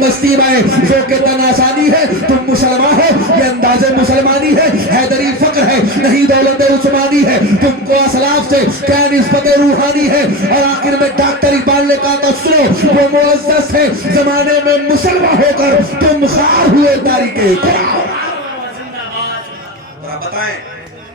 مستی میں ذوق تن آسانی ہے، تم مسلمان ہو یہ انداز مسلمانی ہے، حیدری فقر ہے نہیں دولت عثمانی ہے، تم کو اسلاف سے کیا نسبت روحانی ہے، اور آخر میں ڈاکٹر اقبال نے کہا تھا سنو وہ معزز ہے زمانے میں مسلمان ہو کر تم خار ہوئے تاریخ قرآن۔ بتائیں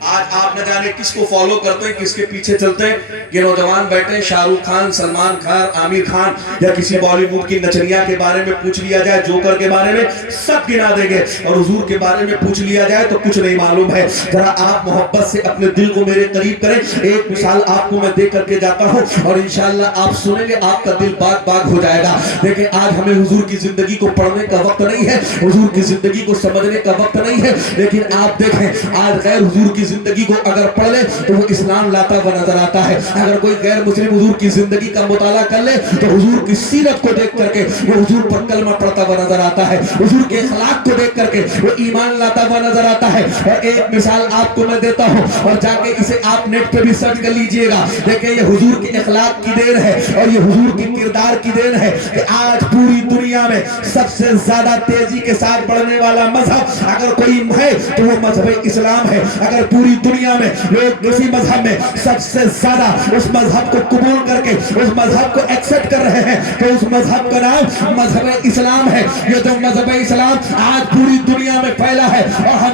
آج آپ نہ جانے کس کو فالو کرتے ہیں، کس کے پیچھے چلتے ہیں۔ یہ نوجوان بیٹھے ہیں، شاہ رخ خان، سلمان خان، عامر خان یا کسی بالی ووڈ کی نچنیا کے بارے میں پوچھ لیا جائے، جوکر کے بارے میں سب گنا دیں گے، اور حضور کے بارے میں پوچھ لیا جائے تو کچھ نہیں معلوم ہے۔ ذرا آپ محبت سے اپنے دل کو میرے قریب کریں، ایک مثال آپ کو میں دے کر کے جاتا ہوں اور انشاءاللہ آپ سنیں گے آپ کا دل باغ باغ ہو جائے گا۔ لیکن آج ہمیں حضور کی زندگی کو پڑھنے کا وقت نہیں ہے، حضور کی زندگی کو سمجھنے کا وقت نہیں ہے، لیکن آپ دیکھیں آج غیر حضور کی زندگی کو اگر پڑھ لے تو وہ اسلام لاتا ہوا نظر آتا ہے۔ اگر کوئی غیر مسلم حضور کی زندگی کا مطالعہ کر لے تو حضور کی سیرت کو دیکھ کر کے وہ حضور پر کلمہ پڑھتا ہوا نظر آتا ہے، حضور کے اخلاق کو دیکھ کر کے وہ ایمان لاتا ہوا نظر آتا ہے۔ اور ایک مثال آپ کو میں دیتا ہوں اور جا کے اسے آپ نیٹ پہ بھی سرچ کر لیجئے گا، دیکھیں یہ حضور کے اخلاق کی دین ہے اور یہ حضور کی کردار کی دین ہے کہ آج پوری دنیا میں سب سے زیادہ تیزی کے ساتھ بڑھنے والا مذہب اگر کوئی ہے تو وہ مذہب اسلام ہے۔ اگر پوری دنیا میں لوگ کسی مذہب میں سب سے زیادہ اس مذہب کو قبول کر کے اس مذہب کو ایکسپٹ کر رہے ہیں تو اس مذہب کا نام مذہب اسلام ہے۔ یہ جو مذہب اسلام آج پوری دنیا میں پھیلا ہے اور ہم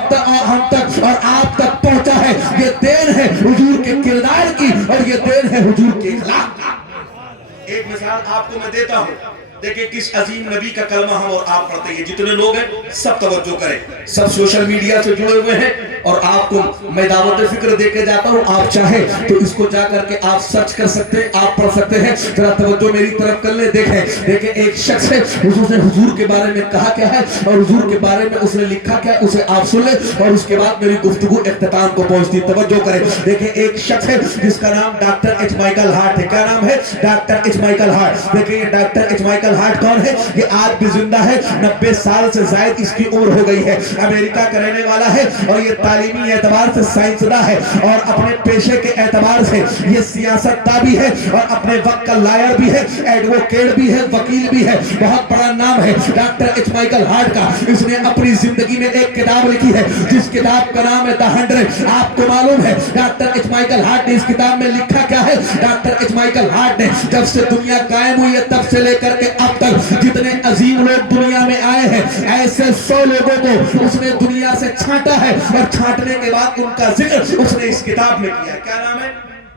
تک اور آپ تک پہنچا ہے، یہ دین ہے حضور کے کردار کی اور یہ دین ہے حضور کے اخلاق کی۔ ایک مثال آپ کو میں دیتا ہوں، دیکھیں کس عظیم نبی کا کلمہ ہم اور آپ پڑھتے ہیں۔ جتنے لوگ ہیں سب توجہ کریں، سب سوشل میڈیا سے جڑے ہوئے ہیں اور آپ کو میں دعوت فکر دے کے جاتا ہوں، آپ چاہیں تو اس کو جا کر کے آپ سرچ کر سکتے ہیں، آپ پڑھ سکتے ہیں۔ ذرا توجہ میری طرف کر لیں، دیکھیں ایک شخص ہے حضور نے حضور کے بارے میں کہا کیا ہے اور حضور کے بارے میں اس نے لکھا کیا ہے، اسے آپ سن لیں اور اس کے بعد میری گفتگو اختتام کو پہنچتی۔ توجہ کریں، دیکھیں ایک شخص ہے جس کا نام ڈاکٹر ایچ مائیکل ہارٹ ہے۔ کیا نام ہے؟ Doctor H Michael Hart. دیکھیں یہ ڈاکٹر ایچ مائیکل ہارٹ کون ہے؟ یہ آج بھی زندہ ہے، 90 سال سے زائد اس کی عمر ہو گئی ہے، امریکہ کا رہنے والا ہے اور یہ تعلیمی اعتبار سے سائنسداں ہے اور اپنے پیشے کے اعتبار سے یہ سیاست داں بھی ہے اور اپنے وقت کا لائر بھی ہے، ایڈوکیٹ بھی ہے، وکیل بھی ہے، بہت بڑا نام ہے ڈاکٹر ایچ مائیکل ہارٹ کا۔ اس نے اپنی زندگی میں ایک کتاب لکھی ہے جس کتاب کا نام ہے دی 100۔ آپ کو معلوم ہے ڈاکٹر ایچ مائیکل ہارٹ نے اس کتاب میں لکھا کیا ہے؟ ڈاکٹر ایچ مائیکل ہارٹ نے جب سے دنیا قائم ہوئی ہے تب سے لے کر کے اب تک جتنے عظیم لوگ دنیا میں آئے ہیں ایسے 100 لوگوں کو اس نے دنیا سے چھانٹا ہے اور چھانٹنے کے بعد ان کا ذکر اس نے اس کتاب میں کیا ہے۔ کیا نام ہے؟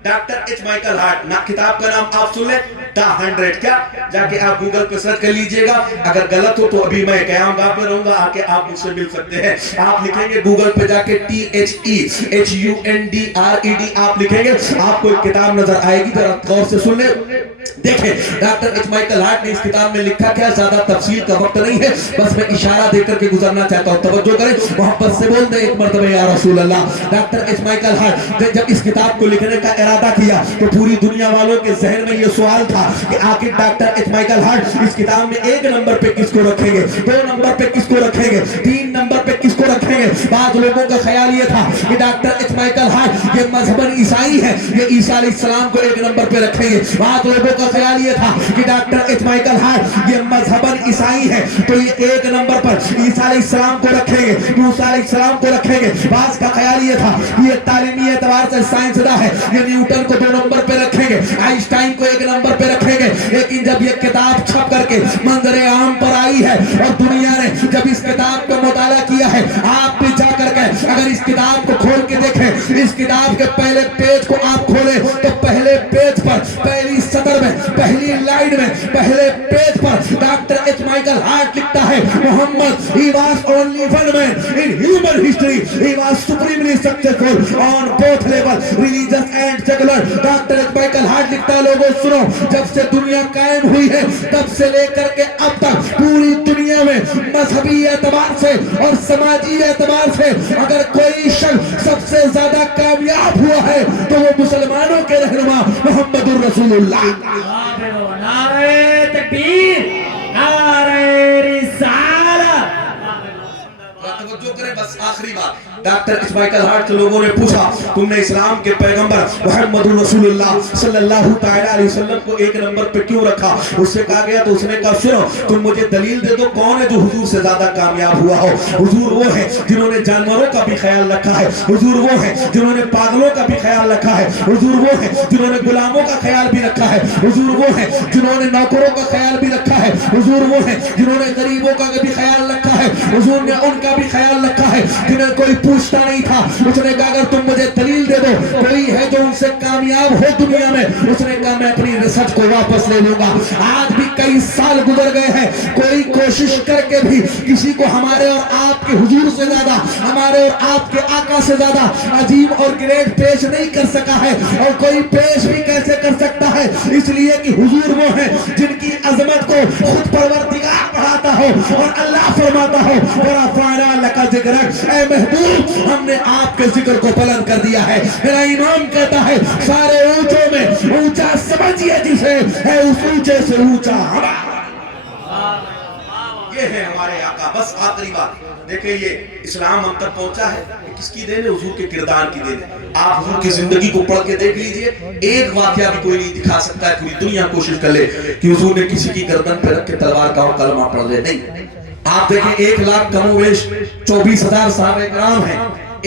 Doctor H Michael Hart. کتاب کا نام آپ سن لیں، دی 100۔ کیا جا کے آپ گوگل پہ سرچ کر لیجئے گا، اگر غلط ہو تو ابھی میں قیام گاہ پہ رہوں گا، آ کے آپ مجھ سے مل سکتے ہیں۔ آپ لکھیں گے گوگل پہ جا کے THEHUNDRED آپ لکھیں گے، آپ کو ایک کتاب نظر آئے گی، ذرا غور سے سن لیں۔ دیکھیں ڈاکٹر ایچ مائیکل ہارٹ نے اس کتاب میں لکھا کیا، زیادہ تفصیل کا وقت نہیں ہے، بس میں اشارہ دے کر کے گزرنا چاہتا ہوں۔ توجہ کریں، محبت سے بول دیں ایک مرتبہ یا رسول اللہ۔ ڈاکٹر ایچ مائیکل ہارٹ نے جب اس کتاب کو لکھنے کا ارادہ کیا تو پوری دنیا والوں کے ذہن میں یہ سوال تھا کہ آخر ڈاکٹر ایچ مائیکل ہارٹ اس کتاب میں 1 نمبر پہ کس کو رکھیں گے، 2 نمبر پہ کس کو رکھیں گے، 3 نمبر پہ کس کو رکھیں گے۔ بعض لوگوں کا خیال یہ تھا کہ ڈاکٹر ایچ مائیکل ہارٹ یہ مذہباً عیسائی ہے، یہ عیسیٰ علیہ السلام کو 1 نمبر پہ رکھیں گے۔ بعض لوگوں کا خیال یہ تھا کہ ڈاکٹر ایچ مائیکل ہارٹ یہ مذہباً عیسائی ہے تو یہ 1 نمبر پر عیسیٰ علیہ السلام کو رکھیں گے، موسیٰ علیہ السلام کو رکھیں گے۔ بعض کا خیال یہ تھا کہ یہ تعلیمی اعتبار سے سائنسداں ہے، یہ نیوٹن کو 2 نمبر پہ رکھیں گے، آئنسٹائن کو 1 نمبر پہ رکھیں گے۔ لیکن جب یہ کتاب چھپ کر کے منظر عام پر آئی ہے اور دنیا نے جب اس کتاب کا مطالعہ کیا ہے، آپ بھی جا کر کے اگر اس کتاب کو کھول کے دیکھیں، اس کتاب کے پہلے پیج کو آپ کھولیں تو پہلے پیج پر پہلی سطر میں پہلی لائن میں پہلے پیج پر ڈاکٹر ایچ مائیکل ہارٹ لکھتا ہے محمد he was only one man in human history, he was supremely successful on both levels religious and secular۔ Doctor H Michael Hart لکھتا ہے لوگوں سنو، جب سے دنیا قائم ہوئی ہے تب سے لے کر کے اب تک پوری دنیا میں مذہبی اعتبار سے اور سماجی اعتبار سے اگر کوئی شخص سب سے زیادہ کامیاب ہوا ہے تو وہ مسلمانوں کے رہنما محمد الرسول اللہ۔ نعرہ تکبیر، نعرہ رسالت۔ توجہ کریں. بس آخری بات, ڈاکٹر اسماعیل ہارٹ کے لوگوں نے پوچھا تم نے اسلام کے پیغمبر محمد رسول اللہ صلی اللہ تعالیٰ علیہ وسلم کو ایک نمبر پہ کیوں رکھا؟ اس سے کہا گیا, تو اس نے کہا سنو تم مجھے دلیل دے دو کون ہے جو حضور سے زیادہ کامیاب ہوا ہو. حضور وہ ہیں جنہوں نے جانوروں کا بھی خیال رکھا ہے, حضور وہ ہیں جنہوں نے پاگلوں کا بھی خیال رکھا ہے, حضور وہ ہیں جنہوں نے غلاموں کا خیال بھی رکھا ہے, حضور وہ ہیں جنہوں نے نوکروں کا خیال بھی رکھا ہے, حضور وہ ہیں جنہوں نے غریبوں کا بھی خیال رکھا ہے, حضور نے ان کا بھی خیال رکھا ہے جنہیں کوئی پوچھتا نہیں تھا. اس نے کہا اگر تم مجھے دلیل دے دو کوئی ہے جو ان سے کامیاب ہو دنیا میں, اس نے کہا میں اپنی ریسرچ کو واپس لے لوں گا. آج بھی کئی سال گزر گئے ہیں, کوئی کوشش کر کے بھی کسی کو ہمارے اور آپ کے حضور سے زیادہ, ہمارے اور آپ کے آقا سے زیادہ عظیم اور گریٹ پیش نہیں کر سکا ہے. اور کوئی پیش بھی کیسے کر سکتا ہے؟ اس لیے کہ حضور وہ ہیں جن کی عظمت کو خود پروردگار بڑھاتا ہو اور اللہ فرماتا ہو وَرَفَعْنَا لَكَ ذِكْرَكَ, اے محبوب ہم نے آپ کے ذکر کو بلند کر دیا ہے. میرا امام کہتا ہے سارے اونچوں میں اونچا سمجھیے جسے ہے اس اونچے سے اونچا ہمارا. یہ ہے ہمارے آقا. بس آخری بات دیکھیں, یہ اسلام ہم تک پہنچا ہے کس کی دین ہے؟ حضور کے کردار کی دین ہے. آپ حضور کی زندگی کو پڑھ کے دیکھ لیجئے, ایک واقعہ بھی کوئی نہیں دکھا سکتا ہے, پوری دنیا کوشش کر لے کہ حضور نے کسی کی گردن پہ رکھ کے تلوار کا اور کلمہ پڑھ لے. نہیں, آپ دیکھیں 1 لاکھ کم و بیش 24,000 صحابہ کرام ہیں,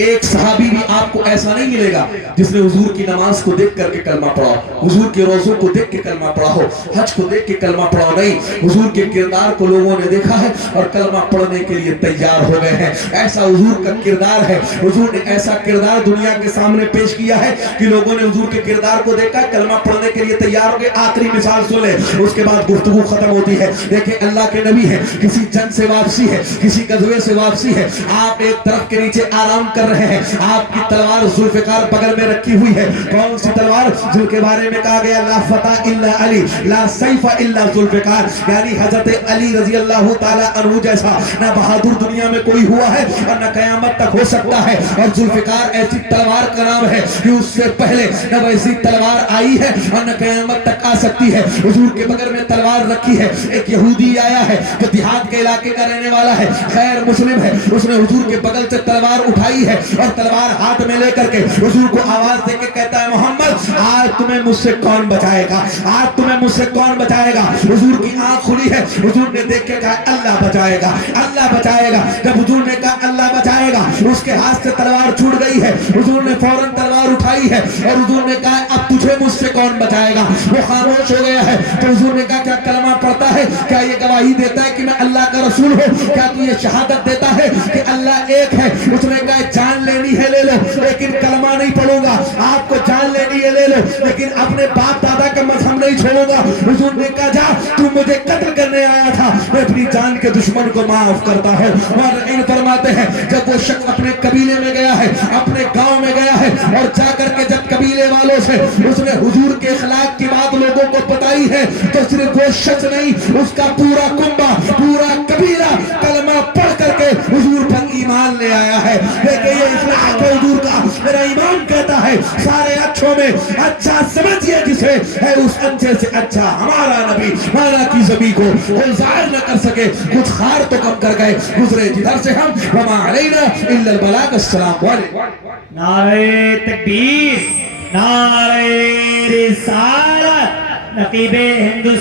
ایک صحابی بھی آپ کو ایسا نہیں ملے گا جس نے حضور کی نماز کو دیکھ کر کے کلمہ پڑھا ہو, حضور کے روزوں کو دیکھ کے کلمہ پڑھا ہو, حج کو دیکھ کے کلمہ پڑھا ہو. نہیں, حضور کے کردار کو لوگوں نے دیکھا ہے اور کلمہ پڑھنے کے لیے تیار ہو گئے ہیں. ایسا حضور کا کردار ہے. حضور نے ایسا کردار دنیا کے سامنے پیش کیا ہے کہ لوگوں نے حضور کے کردار کو دیکھا, کلمہ پڑھنے کے لیے تیار ہو گئے. آخری مثال سنیں, اس کے بعد گفتگو ختم ہوتی ہے. دیکھیں اللہ کے نبی ہیں, کسی جنگ سے واپسی ہے, کسی غزوے سے واپسی ہے, آپ ایک درخت کے نیچے آرام کر رہے ہیں, آپ کی تلوار ذوالفقار بغل میں رکھی ہوئی ہے. کون سی تلوار؟ جن کے بارے میں کہا گیا لا فتح الا علی لا سیف الا ذوالفقار, یعنی حضرت علی رضی اللہ تعالیٰ عنہ جیسا نہ بہادر دنیا میں کوئی ہوا ہے اور نہ قیامت تک ہو سکتا ہے. اور ذوالفقار ایسی تلوار کا نام ہے کہ اس سے پہلے نہ ویسی تلوار آئی ہے اور نہ قیامت تک آ سکتی ہے. حضور کے بغل میں تلوار رکھی ہے. ایک یہودی آیا ہے جو دیہات کے علاقے کا رہنے والا ہے, خیر مسلم ہے, اس نے حضور کے بغل سے تلوار اٹھائی ہے اور تلوار ہاتھ میں لے کر کے حضور کو آواز دے کے کہتا ہے محمد آج تمہیں مجھ سے کون بچائے گا, آج تمہیں مجھ سے کون بچائے گا. حضور کی آنکھ کھلی ہے, حضور نے دیکھ کے کہا اللہ بچائے گا, اللہ بچائے گا. جب حضور نے کہا اللہ بچائے گا, اس کے ہاتھ سے تلوار چھوٹ گئی ہے. حضور نے فوراً تلوار اٹھائی ہے اور حضور نے کہا اب تجھے مجھ سے کون بچائے گا. وہ خاموش ہو گیا ہے. تو حضور نے کہا کیا کلمہ پڑھتا ہے؟ کیا یہ گواہی دیتا ہے کہ میں اللہ کا رسول ہوں؟ کیا تو یہ شہادت دیتا ہے کہ اللہ ایک ہے؟ اس نے کہا جان لینی ہے لے لو, لیکن کلمہ نہیں پڑھوں گا. آپ کو جان لینی ہے لے لو, لیکن اپنے باپ دادا کا مذہب نہیں چھوڑوں گا. حضور نے کہا جا, تو مجھے قتل کرنے آیا تھا, میں اپنی جان کے دشمن کو معاف کرتا ہوں. مورخین فرماتے ہیں جب وہ شخص اپنے قبیلے میں گیا ہے, اپنے گاؤں میں گیا ہے, اور جا کر کے جب قبیلے والوں سے اس نے حضور کے اخلاق کی بات لوگوں کو بتائی ہے, تو صرف وہ شخص نہیں, اس کا پورا کنبہ, پورا قبیلہ کلمہ پڑھ کر کے حضور پر ایمان لے آیا ہے. لیکن یہ اخلاق ہے حضور کا. میرا امام کہتا ہے سارے اچھوں میں اچھا سمجھیے جسے ہے اس اچھے سے اچھا ہمارا نبی. مانا کی زمین کو کوئی ظاہر نہ کر سکے, کچھ خار تو کم کر گئے گزرے جدھر سے ہم. وما علینا الا البلاغ. السلام علیکم. نعرہ تکبیر, نعرہ رسالت, نقیب ہندوستان.